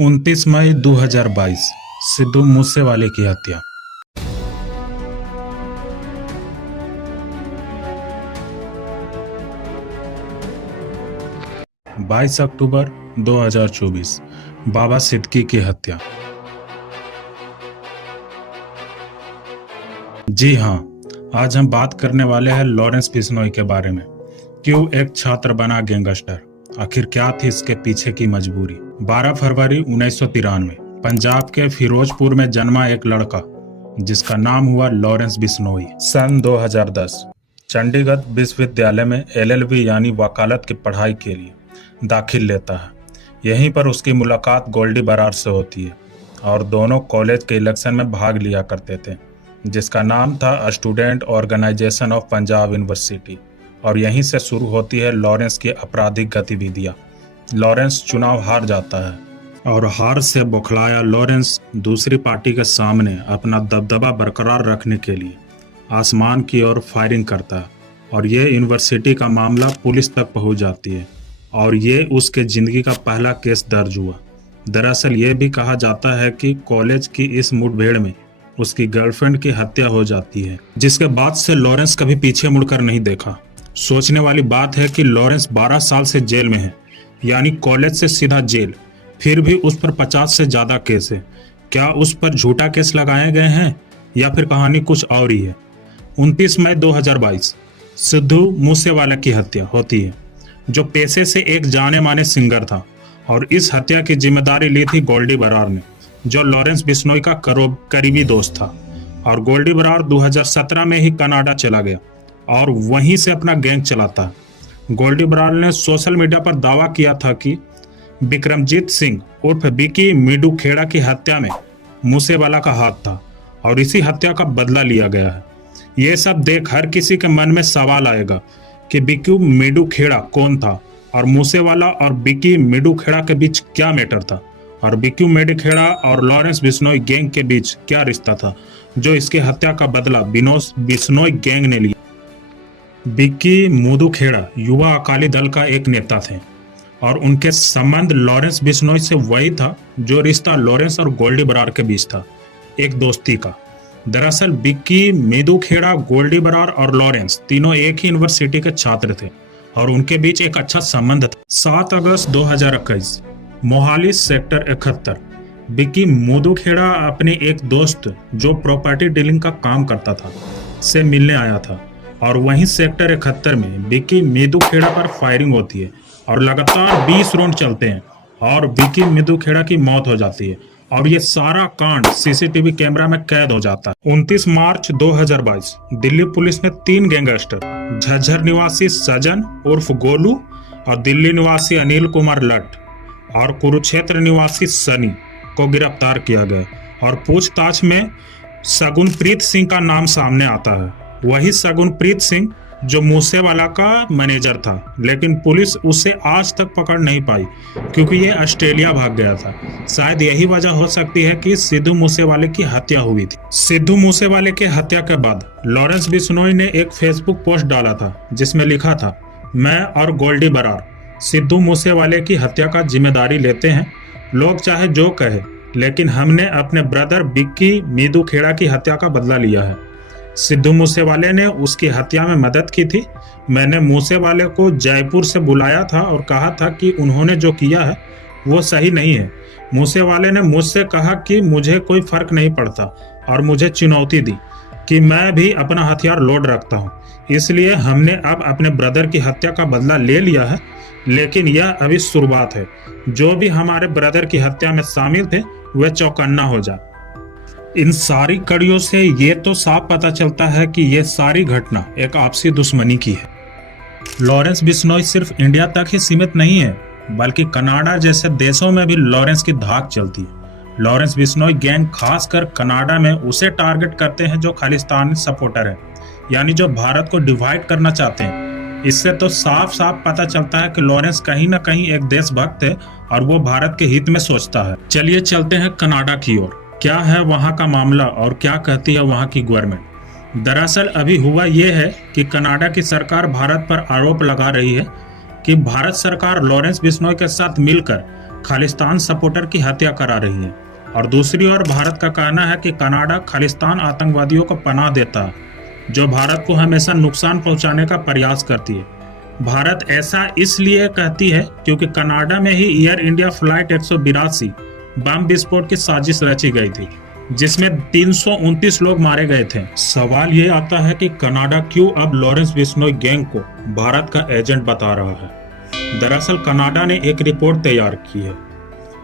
29 मई 2022 सिद्धू मूसेवाले की हत्या। बाईस अक्टूबर 2024 बाबा सिद्दीकी की हत्या। जी हाँ, आज हम बात करने वाले हैं लॉरेंस बिश्नोई के बारे में। क्यों एक छात्र बना गैंगस्टर, आखिर क्या थी इसके पीछे की मजबूरी। 12 फरवरी 1993 पंजाब के फिरोजपुर में जन्मा एक लड़का जिसका नाम हुआ लॉरेंस बिश्नोई। सन 2010 चंडीगढ़ विश्वविद्यालय में LLB यानी वकालत की पढ़ाई के लिए दाखिल लेता है। यहीं पर उसकी मुलाकात गोल्डी बरार से होती है और दोनों कॉलेज के इलेक्शन में भाग लिया करते थे, जिसका नाम था student organisation of Punjab university. और यहीं से शुरू होती है लॉरेंस की आपराधिक गतिविधियां। लॉरेंस चुनाव हार जाता है और हार से बौखलाया लॉरेंस दूसरी पार्टी के सामने अपना दबदबा बरकरार रखने के लिए आसमान की ओर फायरिंग करता है और ये यूनिवर्सिटी का मामला पुलिस तक पहुंच जाती है और ये उसके ज़िंदगी का पहला केस दर्ज हुआ। दरअसल ये भी कहा जाता है कि कॉलेज की इस मुठभेड़ में उसकी गर्लफ्रेंड की हत्या हो जाती है, जिसके बाद से लॉरेंस कभी पीछे मुड़कर नहीं देखा। सोचने वाली बात है कि लॉरेंस 12 साल से जेल में है, यानी कॉलेज से सीधा जेल, फिर भी उस पर 50 से ज़्यादा केस है। क्या उस पर झूठा केस लगाए गए हैं या फिर कहानी कुछ और ही है। 29 मई 2022 सिद्धू मूसेवाला की हत्या होती है, जो पेशे से एक जाने माने सिंगर था और इस हत्या की जिम्मेदारी ली थी गोल्डी बरार ने, जो लॉरेंस बिश्नोई का करीबी दोस्त था। और गोल्डी बरार 2017 में ही कनाडा चला गया और वहीं से अपना गैंग चलाता है। गोल्डी बरार ने सोशल मीडिया पर दावा किया था कि बिक्रमजीत सिंह उर्फ बिकी मीडू खेड़ा की हत्या में मूसेवाला का हाथ था और इसी हत्या का बदला लिया गया है। ये सब देख हर किसी के मन में सवाल आएगा कि बिकी मीडू खेड़ा कौन था और मूसेवाला और बिकी मीडू खेड़ा के बीच क्या मैटर था और बिकी मीडू खेड़ा और लॉरेंस बिश्नोई गैंग के बीच क्या रिश्ता था जो इसकी हत्या का बदला बिश्नोई गैंग ने लिया। बिकी मीडू खेड़ा युवा अकाली दल का एक नेता थे और उनके संबंध लॉरेंस बिश्नोई से वही था जो रिश्ता लॉरेंस और गोल्डी बरार के बीच था, एक दोस्ती का। दरअसल बिकी मीडू खेड़ा, गोल्डी बरार और लॉरेंस तीनों एक ही यूनिवर्सिटी के छात्र थे और उनके बीच एक अच्छा संबंध था। 7 अगस्त 2021 मोहाली सेक्टर 71 बिकी मीडू खेड़ा अपने एक दोस्त जो प्रॉपर्टी डीलिंग का काम करता था से मिलने आया था और वहीं सेक्टर 71 में बिकी मीडू खेड़ा पर फायरिंग होती है और लगातार 20 राउंड चलते हैं और बिकी मीडू खेड़ा की मौत हो जाती है और ये सारा कांड CCTV कैमरा में कैद हो जाता है। 29 मार्च 2022 दिल्ली पुलिस ने 3 गैंगस्टर झज्जर निवासी सजन उर्फ गोलू और दिल्ली निवासी अनिल कुमार लट और कुरुक्षेत्र निवासी सनी को गिरफ्तार किया गया और पूछताछ में सगुनप्रीत सिंह का नाम सामने आता है। वही सगुनप्रीत सिंह जो मूसेवाला का मैनेजर था, लेकिन पुलिस उसे आज तक पकड़ नहीं पाई क्योंकि ये ऑस्ट्रेलिया भाग गया था। शायद यही वजह हो सकती है कि सिद्धू मूसेवाले की हत्या हुई थी। सिद्धू मूसेवाले की हत्या के बाद लॉरेंस बिश्नोई ने एक फेसबुक पोस्ट डाला था जिसमें लिखा था, मैं और गोल्डी बरार सिद्धू मूसेवाले की हत्या का जिम्मेदारी लेते हैं। लोग चाहे जो कहे, लेकिन हमने अपने ब्रदर बिक्की मीडू खेड़ा की हत्या का बदला लिया है। सिद्धू मूसेवाले ने उसकी हत्या में मदद की थी। मैंने मूसेवाले को जयपुर से बुलाया था और कहा था कि उन्होंने जो किया है वो सही नहीं है। मूसेवाले ने मुझसे कहा कि मुझे कोई फर्क नहीं पड़ता और मुझे चुनौती दी कि मैं भी अपना हथियार लोड रखता हूँ। इसलिए हमने अब अपने ब्रदर की हत्या का बदला ले लिया है, लेकिन यह अभी शुरुआत है। जो भी हमारे ब्रदर की हत्या में शामिल थे वे चौकन्ना हो जाए। इन सारी कड़ियों से ये तो साफ पता चलता है कि ये सारी घटना एक आपसी दुश्मनी की है। लॉरेंस बिश्नोई सिर्फ इंडिया तक ही सीमित नहीं है, बल्कि कनाडा जैसे देशों में भी लॉरेंस की धाक चलती है। लॉरेंस बिश्नोई गैंग खासकर कनाडा में उसे टारगेट करते हैं जो खालिस्तानी सपोर्टर है, यानी जो भारत को डिवाइड करना चाहते हैं। इससे तो साफ साफ पता चलता है कि लॉरेंस कहीं ना कहीं एक देशभक्त है और वो भारत के हित में सोचता है। चलिए चलते हैं कनाडा की ओर। क्या है वहाँ का मामला और क्या कहती है वहाँ की गवर्नमेंट। दरअसल अभी हुआ ये है कि कनाडा की सरकार भारत पर आरोप लगा रही है कि भारत सरकार लॉरेंस बिश्नोई के साथ मिलकर खालिस्तान सपोर्टर की हत्या करा रही है, और दूसरी ओर भारत का कहना है कि कनाडा खालिस्तान आतंकवादियों को पनाह देता है, जो भारत को हमेशा नुकसान पहुंचाने का प्रयास करती है। भारत ऐसा इसलिए कहती है क्योंकि कनाडा में ही एयर इंडिया फ्लाइट 182 बम विस्फोट की साजिश रची गई थी, जिसमें 329 लोग मारे गए थे। सवाल ये आता है कि कनाडा क्यों अब लॉरेंस बिश्नोई गैंग को भारत का एजेंट बता रहा है। दरअसल कनाडा ने एक रिपोर्ट तैयार की है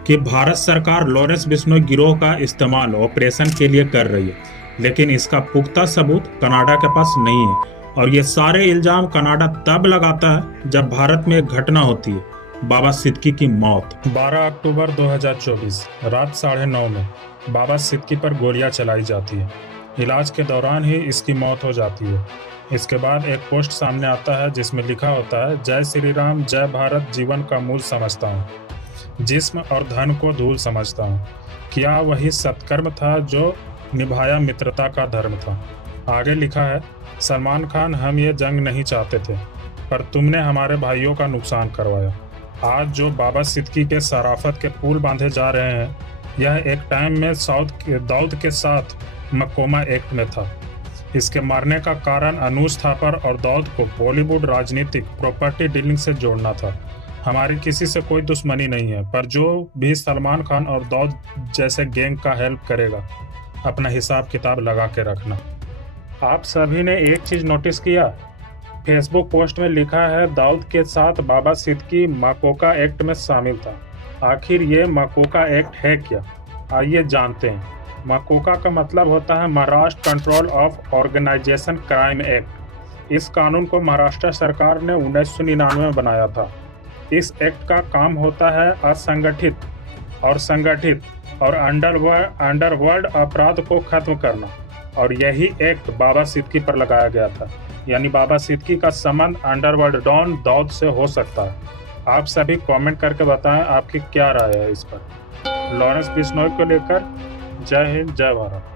कि भारत सरकार लॉरेंस बिश्नोई गिरोह का इस्तेमाल ऑपरेशन के लिए कर रही है, लेकिन इसका पुख्ता सबूत कनाडा के पास नहीं है, और ये सारे इल्जाम कनाडा तब लगाता है जब भारत में एक घटना होती है, बाबा सिद्दीकी की मौत। 12 अक्टूबर 2024 रात 9:30 में बाबा सिद्दीकी पर गोलियां चलाई जाती है। इलाज के दौरान ही इसकी मौत हो जाती है। इसके बाद एक पोस्ट सामने आता है जिसमें लिखा होता है, जय श्री राम, जय भारत, जीवन का मूल समझता हूँ, जिस्म और धन को धूल समझता हूँ। क्या वही सत्कर्म था जो निभाया मित्रता का धर्म था। आगे लिखा है, सलमान खान, हम ये जंग नहीं चाहते थे, पर तुमने हमारे भाइयों का नुकसान करवाया। आज जो बाबा सिद्दीकी के शराफत के पुल बांधे जा रहे हैं, यह एक टाइम में दाऊद के साथ मकोमा एक्ट में था। इसके मारने का कारण अनूज थापर और दाऊद को बॉलीवुड राजनीतिक प्रॉपर्टी डीलिंग से जोड़ना था। हमारी किसी से कोई दुश्मनी नहीं है, पर जो भी सलमान खान और दाऊद जैसे गैंग का हेल्प करेगा, अपना हिसाब किताब लगा के रखना। आप सभी ने एक चीज नोटिस किया, फेसबुक पोस्ट में लिखा है दाऊद के साथ बाबा सिद्दीकी मकोका एक्ट में शामिल था। आखिर ये मकोका एक्ट है क्या? आइए जानते हैं। मकोका का मतलब होता है Maharashtra control of organisation crime act. इस कानून को महाराष्ट्र सरकार ने 1999 में बनाया था। इस एक्ट का काम होता है असंगठित और संगठित और अंडरवर्ल्ड अपराध को खत्म करना, और यही एक्ट बाबा सिद्दीकी पर लगाया गया था। यानी बाबा सिद्दीकी का संबंध अंडरवर्ल्ड डॉन दाऊद से हो सकता है। आप सभी कमेंट करके बताएं आपकी क्या राय है इस पर। लॉरेंस बिश्नोई को लेकर। जय हिंद, जय भारत।